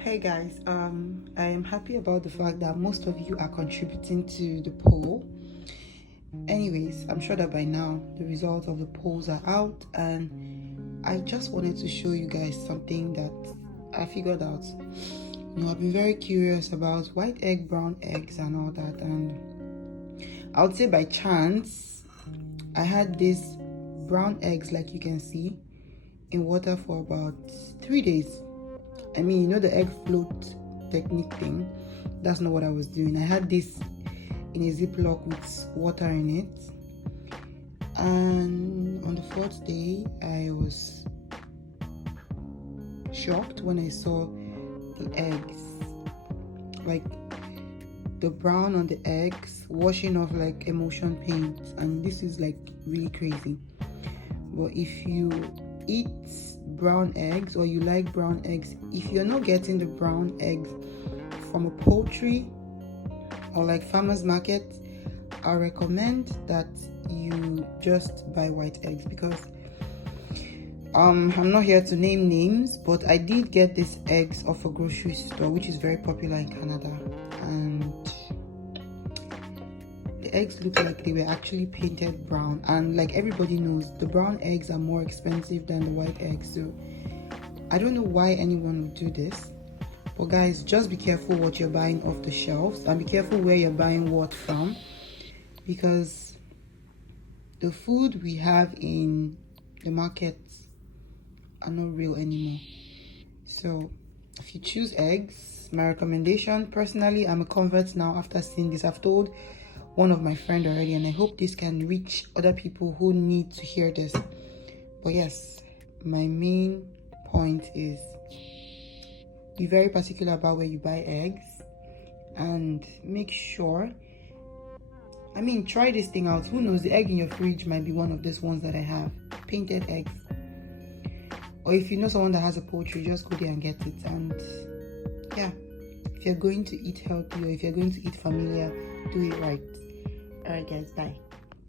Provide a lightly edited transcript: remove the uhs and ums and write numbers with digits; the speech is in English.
Hey guys, I am happy about the fact that most of you are contributing to the poll. Anyways, I'm sure that by now the results of the polls are out, and I just wanted to show you guys something that I figured out. I've been very curious about white egg, brown eggs, and all that, and I would say by chance I had these brown eggs, like you can see, in water for about 3 days. I mean, the egg float technique thing, that's not what I was doing. I had this in a Ziploc with water in it, and on the 4th day I was shocked when I saw the eggs, like the brown on the eggs washing off like emulsion paint, and this is like really crazy. But if you eat brown eggs, or you like brown eggs, if you're not getting the brown eggs from a poultry or like farmers market, I recommend that you just buy white eggs, because I'm not here to name names, but I did get these eggs off a grocery store which is very popular in Canada, and the eggs look like they were actually painted brown, and like everybody knows, the brown eggs are more expensive than the white eggs. So I don't know why anyone would do this, but guys, just be careful what you're buying off the shelves, and be careful where you're buying what from, because the food we have in the markets are not real anymore. So if you choose eggs, my recommendation, personally, I'm a convert now after seeing this. I've told one of my friends already, and I hope this can reach other people who need to hear this. But yes, my main point is be very particular about where you buy eggs, and make sure, try this thing out. Who knows, the egg in your fridge might be one of these ones that I have, painted eggs. Or if you know someone that has a poultry, just go there and get it. And yeah, if you're going to eat healthy, or if you're going to eat familiar, do it right. All right guys, bye.